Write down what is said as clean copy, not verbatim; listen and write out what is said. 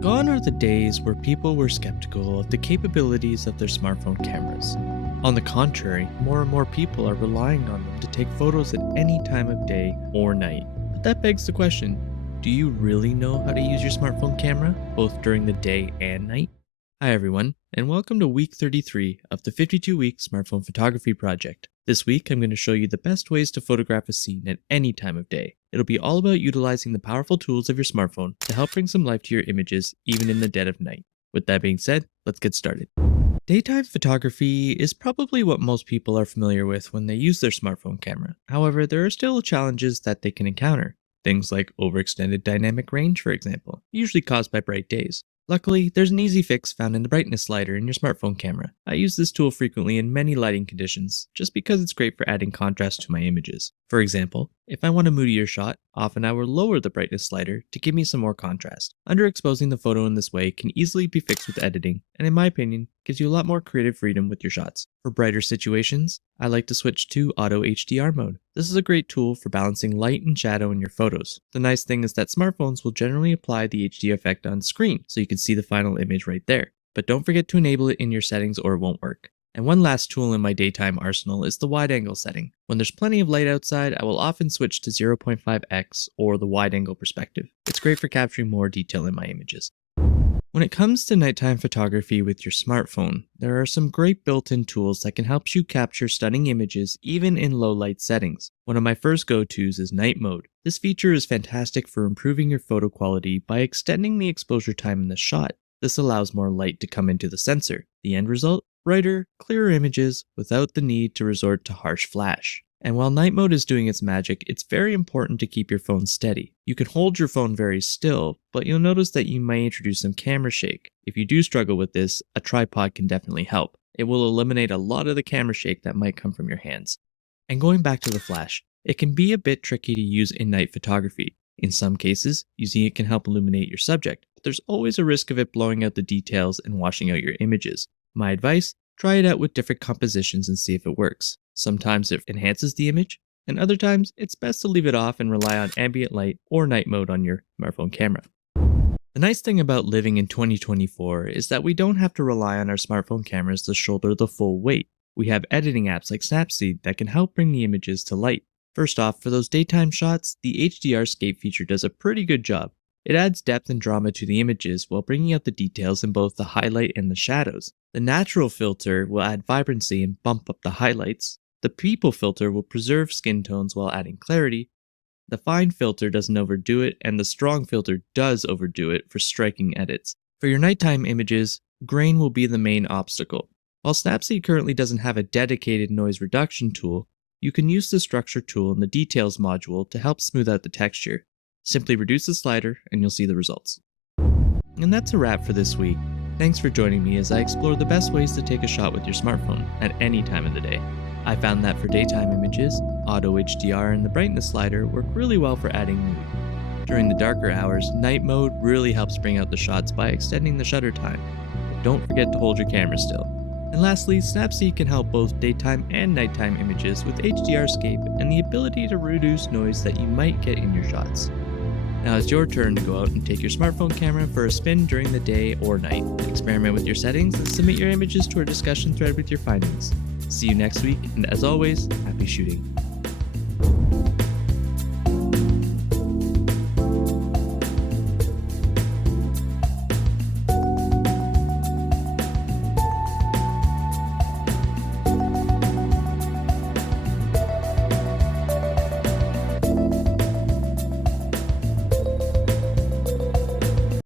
Gone are the days where people were skeptical of the capabilities of their smartphone cameras. On the contrary, more and more people are relying on them to take photos at any time of day or night. But that begs the question, do you really know how to use your smartphone camera, both during the day and night? Hi everyone, and welcome to week 33 of the 52-week smartphone photography project. This week I'm going to show you the best ways to photograph a scene at any time of day. It'll be all about utilizing the powerful tools of your smartphone to help bring some life to your images even in the dead of night. With that being said, let's get started. Daytime photography is probably what most people are familiar with when they use their smartphone camera. However, there are still challenges that they can encounter. Things like overextended dynamic range, for example, usually caused by bright days. Luckily, there's an easy fix found in the brightness slider in your smartphone camera. I use this tool frequently in many lighting conditions, just because it's great for adding contrast to my images. For example, if I want a moodier shot, often I will lower the brightness slider to give me some more contrast. Underexposing the photo in this way can easily be fixed with editing, and in my opinion, gives you a lot more creative freedom with your shots. For brighter situations, I like to switch to auto HDR mode. This is a great tool for balancing light and shadow in your photos. The nice thing is that smartphones will generally apply the HD effect on screen, so you can see the final image right there. But don't forget to enable it in your settings or it won't work. And one last tool in my daytime arsenal is the wide angle setting. When there's plenty of light outside, I will often switch to 0.5x or the wide angle perspective. It's great for capturing more detail in my images. When it comes to nighttime photography with your smartphone, there are some great built-in tools that can help you capture stunning images even in low light settings. One of my first go-tos is night mode. This feature is fantastic for improving your photo quality by extending the exposure time in the shot. This allows more light to come into the sensor. The end result? Brighter, clearer images without the need to resort to harsh flash. And while night mode is doing its magic, it's very important to keep your phone steady. You can hold your phone very still, but you'll notice that you may introduce some camera shake. If you do struggle with this, a tripod can definitely help. It will eliminate a lot of the camera shake that might come from your hands. And going back to the flash, it can be a bit tricky to use in night photography. In some cases, using it can help illuminate your subject, but there's always a risk of it blowing out the details and washing out your images. My advice? Try it out with different compositions and see if it works. Sometimes it enhances the image, and other times it's best to leave it off and rely on ambient light or night mode on your smartphone camera. The nice thing about living in 2024 is that we don't have to rely on our smartphone cameras to shoulder the full weight. We have editing apps like Snapseed that can help bring the images to light. First off, for those daytime shots, the HDR scape feature does a pretty good job. It adds depth and drama to the images while bringing out the details in both the highlight and the shadows. The natural filter will add vibrancy and bump up the highlights. The people filter will preserve skin tones while adding clarity. The fine filter doesn't overdo it, and the strong filter does overdo it for striking edits. For your nighttime images, grain will be the main obstacle. While Snapseed currently doesn't have a dedicated noise reduction tool, you can use the structure tool in the details module to help smooth out the texture. Simply reduce the slider and you'll see the results. And that's a wrap for this week. Thanks for joining me as I explore the best ways to take a shot with your smartphone at any time of the day. I found that for daytime images, auto HDR and the brightness slider work really well for adding mood. During the darker hours, night mode really helps bring out the shots by extending the shutter time. But don't forget to hold your camera still. And lastly, Snapseed can help both daytime and nighttime images with HDR scape and the ability to reduce noise that you might get in your shots. Now it's your turn to go out and take your smartphone camera for a spin during the day or night. Experiment with your settings and submit your images to our discussion thread with your findings. See you next week, and as always, happy shooting.